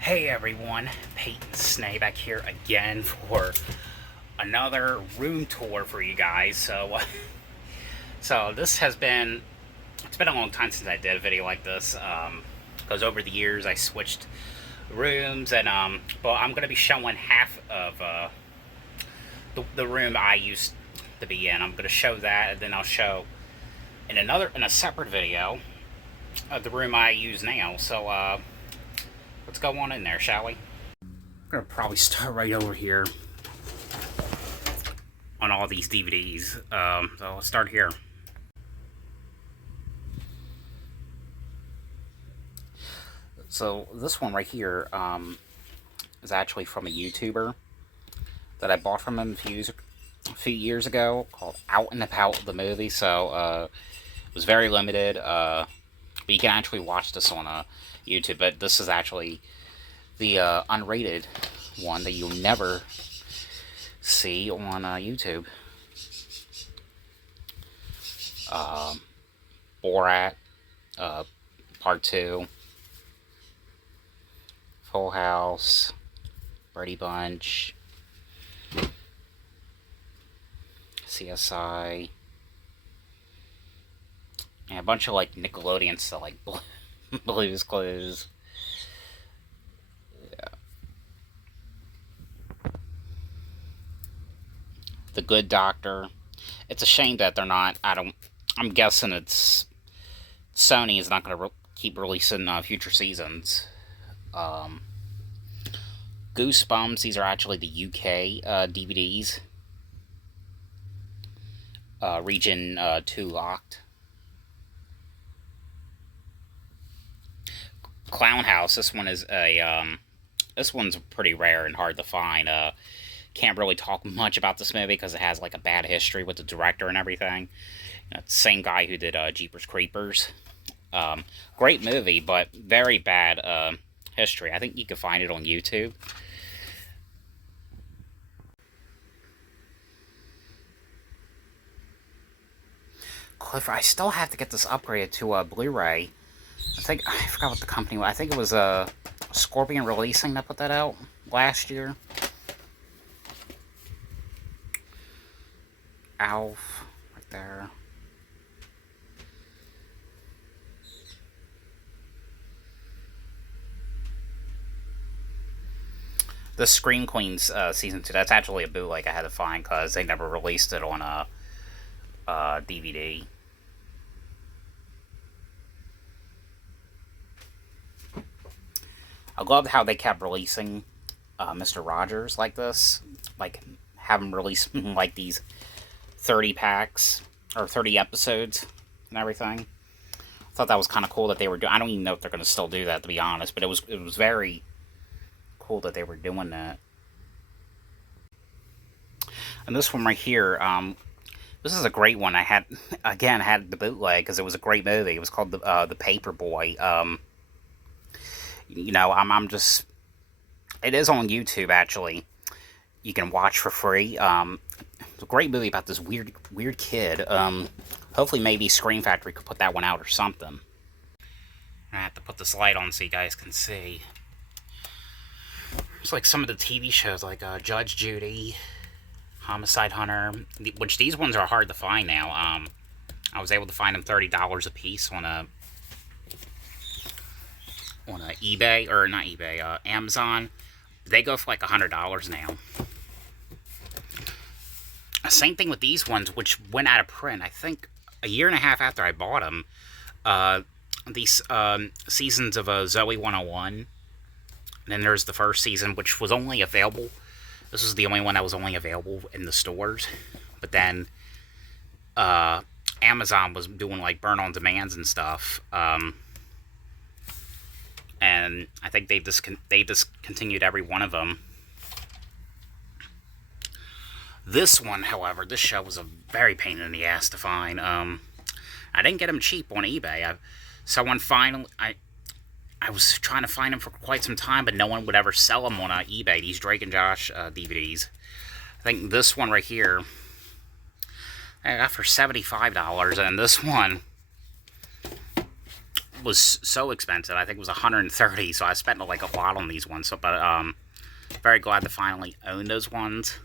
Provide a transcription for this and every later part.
Hey everyone, Peyton Snay back here again for another room tour for you guys. So this has been, it's been a long time since I did a video like this, because over the years I switched rooms but I'm going to be showing half of the room I used to be in. I'm going to show that, and then I'll show in a separate video the room I use now. Let's go on in there, shall we? I'm gonna probably start right over here on all these DVDs. So let's start here. So this one right here is actually from a YouTuber that I bought from him a few years ago, called Out and About the movie. So it was very limited, but you can actually watch this on YouTube. But this is actually the unrated one that you'll never see on YouTube. Borat, Part 2, Full House, Brady Bunch, CSI, and a bunch of like Nickelodeon stuff like Blue's Clues. The Good Doctor. It's a shame that they're not. I'm guessing it's Sony is not going to keep releasing future seasons. Goosebumps. These are actually the UK DVDs. Region 2 locked. Clown House. This one is this one's pretty rare and hard to find. Can't really talk much about this movie because it has like a bad history with the director and everything. It's the same guy who did Jeepers Creepers. Great movie, but very bad history. I think you can find it on YouTube. Clifford, I still have to get this upgraded to Blu-ray. I forgot what the company was. I think it was Scorpion Releasing that put that out last year. Alf, right there. The Scream Queens season 2. That's actually a bootleg I had to find because they never released it on a DVD. I love how they kept releasing Mr. Rogers like this, like have them release like these 30 packs or 30 episodes and everything. I thought that was kind of cool that they were doing. I don't even know if they're going to still do that, to be honest, but it was very cool that they were doing that. And this one right here, this is a great one. I had the bootleg because it was a great movie. It was called the Paperboy. You know, I'm just. It is on YouTube actually. You can watch for free. It's a great movie about this weird kid. Hopefully, maybe Scream Factory could put that one out or something. I have to put this light on so you guys can see. It's like some of the TV shows, like Judge Judy, Homicide Hunter, which these ones are hard to find now. I was able to find them $30 a piece on a eBay, or not eBay, Amazon. They go for like $100 now. Same thing with these ones, which went out of print, I think, a year and a half after I bought them. These seasons of Zoe 101. And then there's the first season, which was only available. This was the only one that was only available in the stores. But then Amazon was doing like burn-on-demands and stuff. And I think they discontinued every one of them. This one, however, this show was a very pain in the ass to find. I didn't get them cheap on eBay. I was trying to find them for quite some time, but no one would ever sell them on eBay, these Drake and Josh DVDs. I think this one right here, I got for $75, and this one was so expensive. I think it was 130, so I spent like a lot on these ones. So, but very glad to finally own those ones.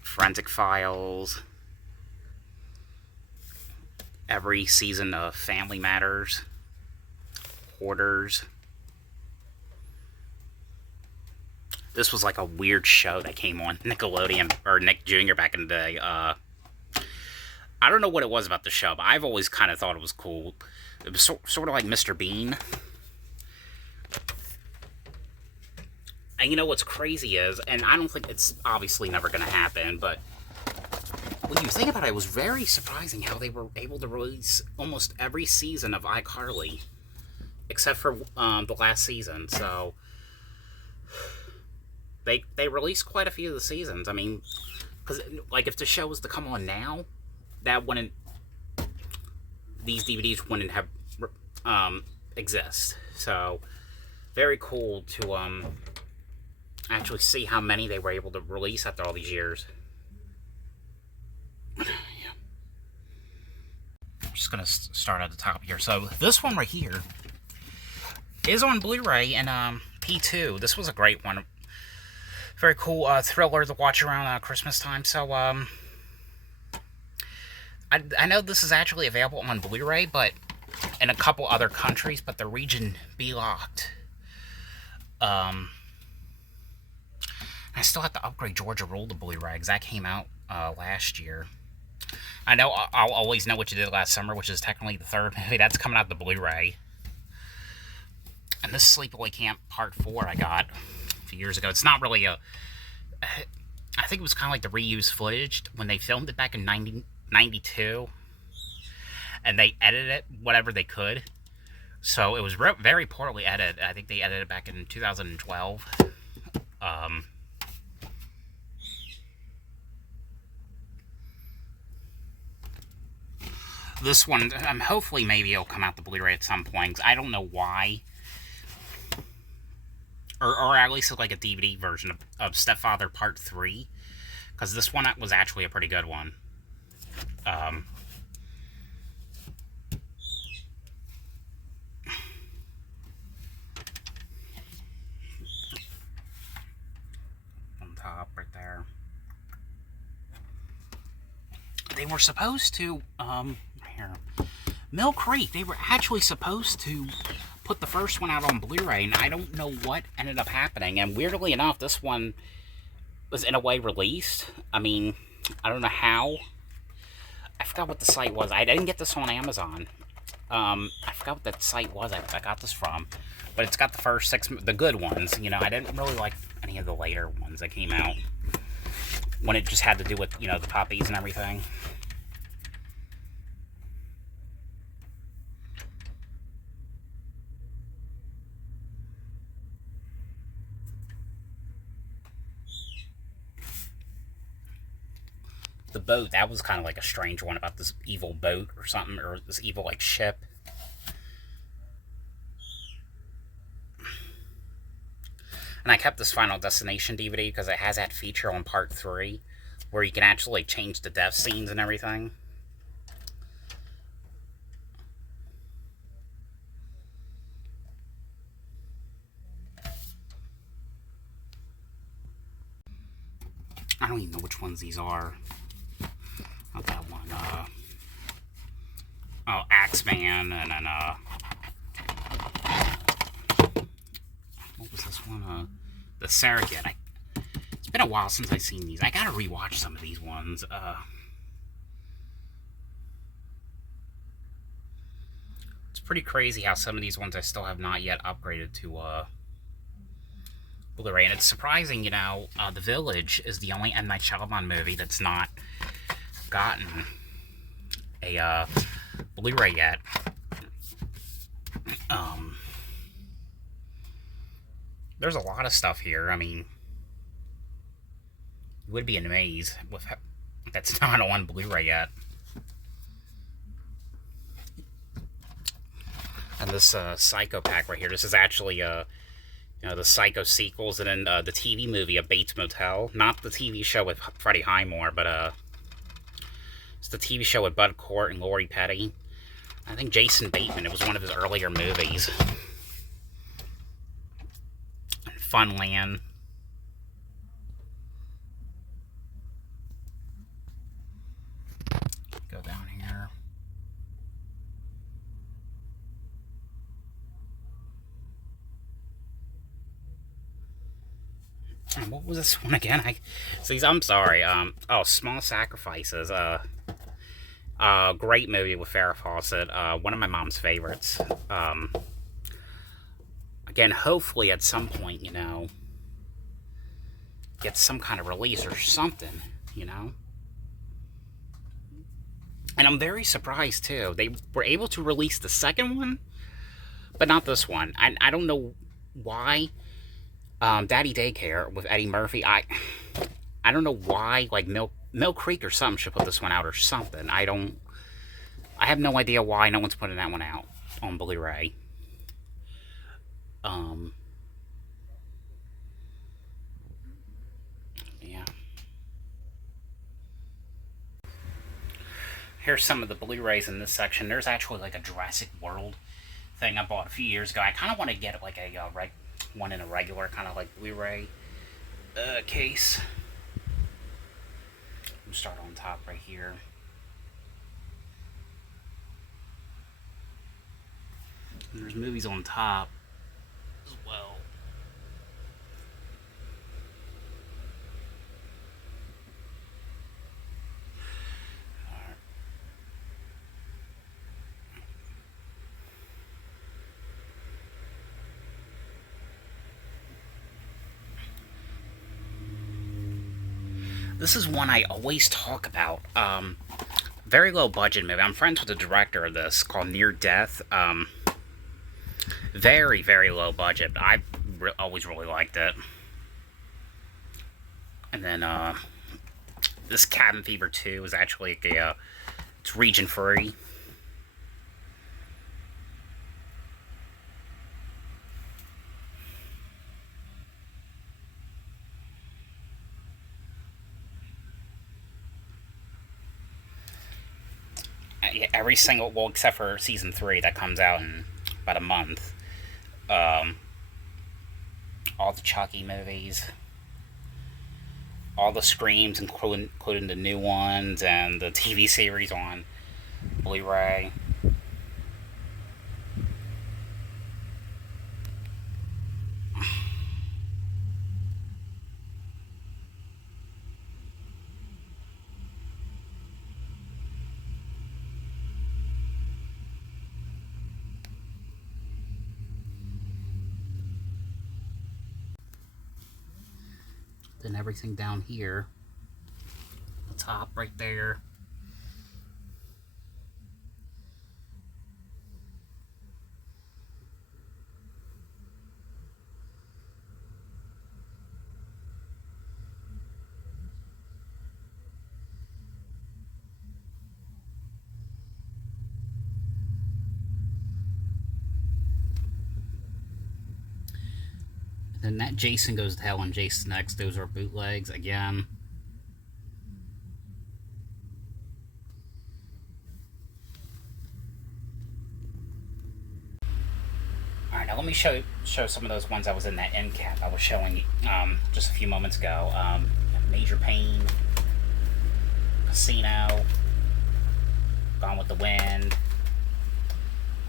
Forensic Files, every season of Family Matters, Hoarders. This was like a weird show that came on Nickelodeon, or Nick Jr. back in the day. I don't know what it was about the show, but I've always kind of thought it was cool. It was sort of like Mr. Bean. And you know what's crazy is, and I don't think it's obviously never going to happen, but when you think about it, it was very surprising how they were able to release almost every season of iCarly, except for the last season. So they released quite a few of the seasons. I mean, because like if the show was to come on now, that wouldn't, these DVDs wouldn't have exist. So very cool to actually see how many they were able to release after all these years. Yeah. I'm just gonna start at the top here. So this one right here is on Blu-ray and P2. This was a great one. Very cool thriller to watch around Christmas time. So I know this is actually available on Blu-ray, but in a couple other countries, but the region be locked. I still have to upgrade Georgia Rule to Blu-ray because that came out last year. I know I'll always know what you did last summer, which is technically the third movie. That's coming out the Blu-ray. And this Sleepaway Camp Part 4 I got a few years ago. It's not really a... I think it was kind of like the reused footage when they filmed it back in 1992. And they edited it whatever they could. So it was very poorly edited. I think they edited it back in 2012. This one, hopefully maybe it'll come out the Blu-ray at some point. I don't know why. Or at least like a DVD version of Stepfather Part 3. Because this one was actually a pretty good one. On top right there. They were supposed to, here, Mill Creek, they were actually supposed to put the first one out on Blu-ray, and I don't know what ended up happening. And weirdly enough, this one was in a way released. I mean, I don't know how. I forgot what the site was. I didn't get this on Amazon. I forgot what that site was I got this from. But it's got the first 6, the good ones. You know, I didn't really like any of the later ones that came out. When it just had to do with, you know, the puppies and everything. The boat, that was kind of like a strange one about this evil boat or something, or this evil, like, ship. And I kept this Final Destination DVD because it has that feature on Part 3 where you can actually change the death scenes and everything. I don't even know which ones these are. Not that one. Oh, Axeman, and then, what was this one? The Surrogate. It's been a while since I've seen these. I gotta rewatch some of these ones. It's pretty crazy how some of these ones I still have not yet upgraded to, Blu-ray. And it's surprising, you know, The Village is the only M. Night Shyamalan movie that's not gotten a, Blu-ray yet. There's a lot of stuff here. I mean, you would be amazed with that's not on Blu-ray yet. And this Psycho pack right here. This is actually you know, the Psycho sequels, and then the TV movie of Bates Motel. Not the TV show with Freddie Highmore, but it's the TV show with Bud Cort and Lori Petty. I think Jason Bateman. It was one of his earlier movies. Funland. Go down here. And what was this one again? I'm sorry. Oh, Small Sacrifices. Great movie with Farrah Fawcett. One of my mom's favorites. Again, hopefully at some point, get some kind of release or something, And I'm very surprised, too. They were able to release the second one, but not this one. I don't know why. Daddy Daycare with Eddie Murphy. I don't know why, like, Mill Creek or something should put this one out or something. I have no idea why no one's putting that one out on Blu-ray. Yeah. Here's some of the Blu-rays in this section. There's actually like a Jurassic World thing I bought a few years ago. I kind of want to get like a one in a regular kind of like Blu-ray case. We'll start on top right here. And there's movies on top as well. This is one I always talk about. Very low budget movie. I'm friends with the director of this, called Near Death. Very, very low budget. I always really liked it. And then this Cabin Fever 2 is actually it's region free. Every single, well, except for season 3 that comes out in about a month. All the Chucky movies, all the Screams, including the new ones, and the TV series on Blu-ray. Then everything down here, the top right there. And that Jason Goes to Hell and Jason X, those are bootlegs again. Alright, now let me show some of those ones I was in that end cap I was showing just a few moments ago. Major Pain, Casino, Gone with the Wind,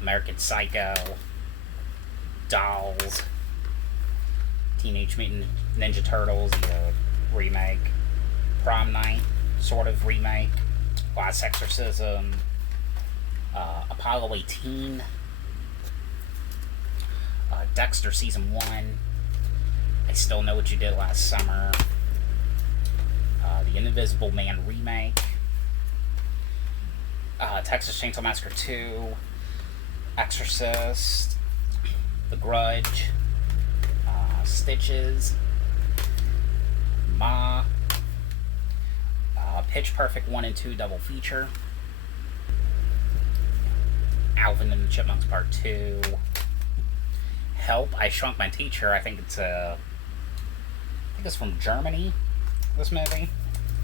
American Psycho, Dolls, Teenage Mutant Ninja Turtles, the remake, Prom Night, sort of remake, Last Exorcism, Apollo 18, Dexter Season 1, I Still Know What You Did Last Summer, The Invisible Man remake, Texas Chainsaw Massacre 2, Exorcist, The Grudge, Stitches, Ma, Pitch Perfect 1 and 2 double feature, Alvin and the Chipmunks Part 2, Help, I Shrunk My Teacher. I think it's from Germany, this movie.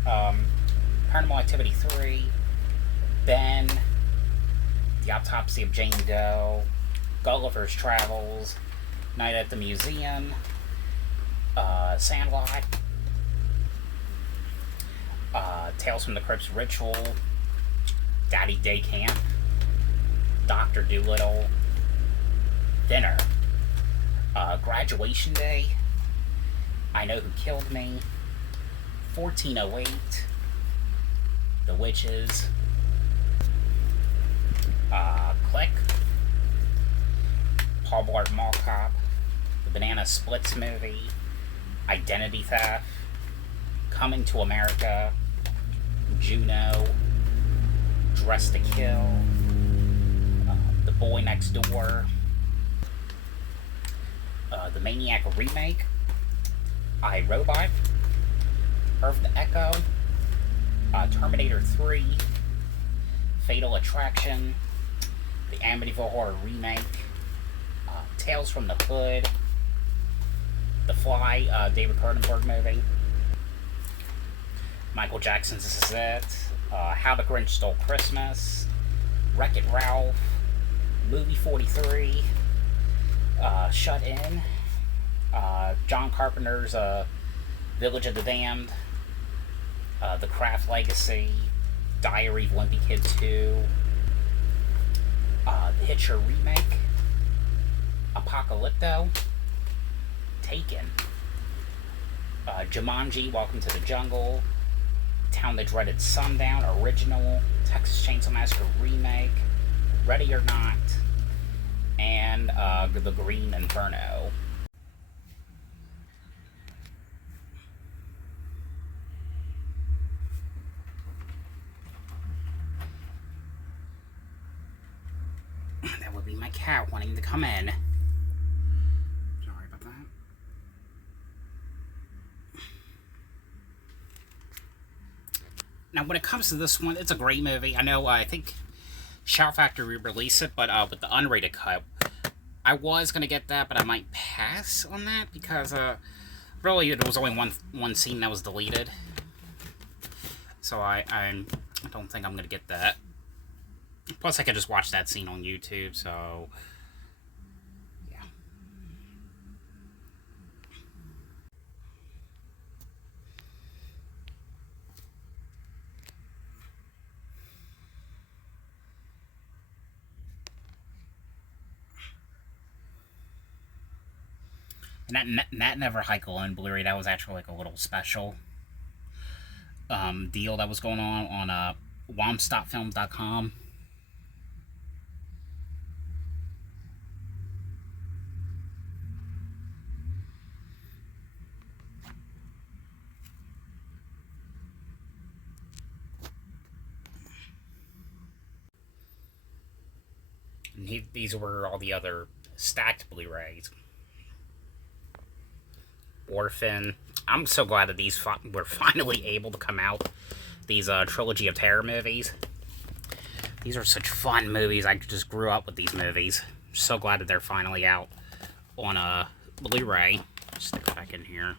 Paranormal Activity 3, Ben, The Autopsy of Jane Doe, Gulliver's Travels, Night at the Museum, Sandlot, Tales from the Crypt's Ritual, Daddy Day Camp, Dr. Dolittle, Dinner, Graduation Day, I Know Who Killed Me, 1408, The Witches, Click, Paul Blart Mall Cop, The Banana Splits Movie, Identity Theft, Coming to America, Juno, Dress to Kill, The Boy Next Door, The Maniac Remake, I, Robot, Earth the Echo, Terminator 3, Fatal Attraction, the Amityville Horror Remake, Tales from the Hood, The Fly, David Cronenberg movie, Michael Jackson's This Is It, How the Grinch Stole Christmas, Wreck-It Ralph, Movie 43, Shut In, John Carpenter's Village of the Damned, The Craft Legacy, Diary of Wimpy Kid 2, The Hitcher Remake, Apocalypto, Taken, Jumanji, Welcome to the Jungle, Town That Dreaded Sundown, Original, Texas Chainsaw Massacre Remake, Ready or Not, and The Green Inferno. That would be my cat wanting to come in. Sorry about that. Now, when it comes to this one, it's a great movie. I know, I think Shout Factory re-released it, but with the unrated cut. I was going to get that, but I might pass on that because, really, there was only one scene that was deleted. So I don't think I'm going to get that. Plus, I could just watch that scene on YouTube, so yeah. And that Never Hike Alone Blu-ray, that was actually like a little special deal that was going on WOMStopFilms.com. And these were all the other stacked Blu-rays. Orphan. I'm so glad that these were finally able to come out. These Trilogy of Terror movies. These are such fun movies. I just grew up with these movies. So glad that they're finally out on a Blu-ray. Stick it back in here.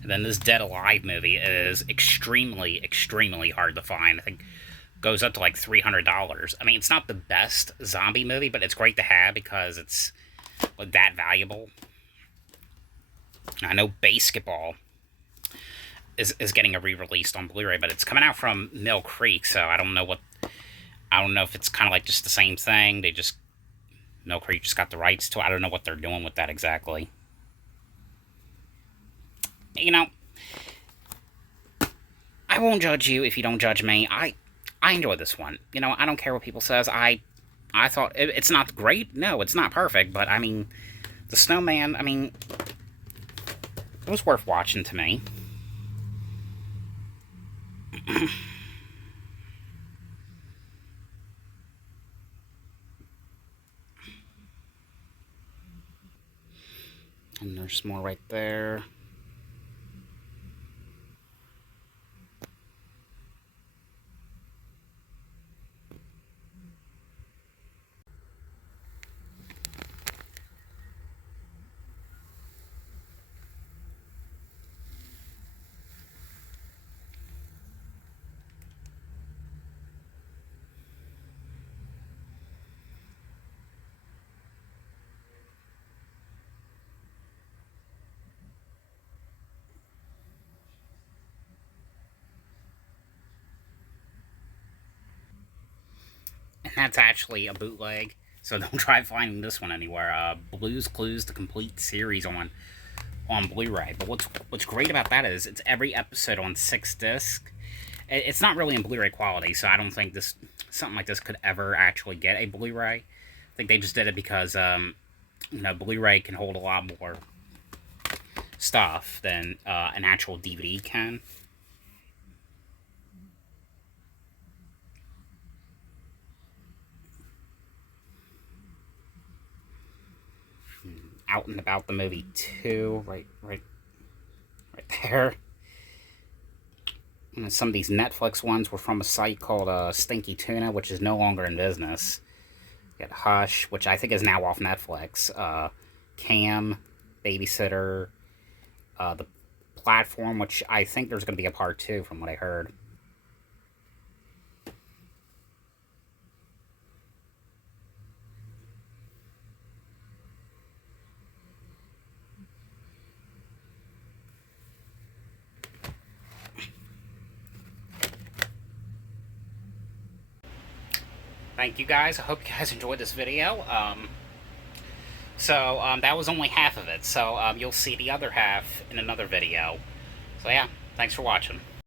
And then this Dead Alive movie is extremely, extremely hard to find. I think goes up to like $300. I mean, it's not the best zombie movie, but it's great to have because it's that valuable. I know Basketball is getting a re-release on Blu-ray, but it's coming out from Mill Creek, so I don't know if it's kind of like just the same thing. Mill Creek just got the rights to it. I don't know what they're doing with that exactly. You know, I won't judge you if you don't judge me. I enjoyed this one. You know, I don't care what people says. I thought it's not great. No, it's not perfect. But I mean, The Snowman. I mean, it was worth watching to me. And there's more right there. that's actually a bootleg. So don't try finding this one anywhere. Blue's Clues, the complete series on Blu-ray. But what's great about that is it's every episode on 6 disc. It's not really in Blu-ray quality, so I don't think something like this could ever actually get a Blu-ray. I think they just did it because Blu-ray can hold a lot more stuff than an actual DVD can. Out and About the Movie 2, right there. And some of these Netflix ones were from a site called Stinky Tuna, which is no longer in business. You got Hush, which I think is now off Netflix. Cam, Babysitter, The Platform, which I think there's going to be a part 2 from what I heard. Thank you guys. I hope you guys enjoyed this video. That was only half of it, so you'll see the other half in another video. So yeah, thanks for watching.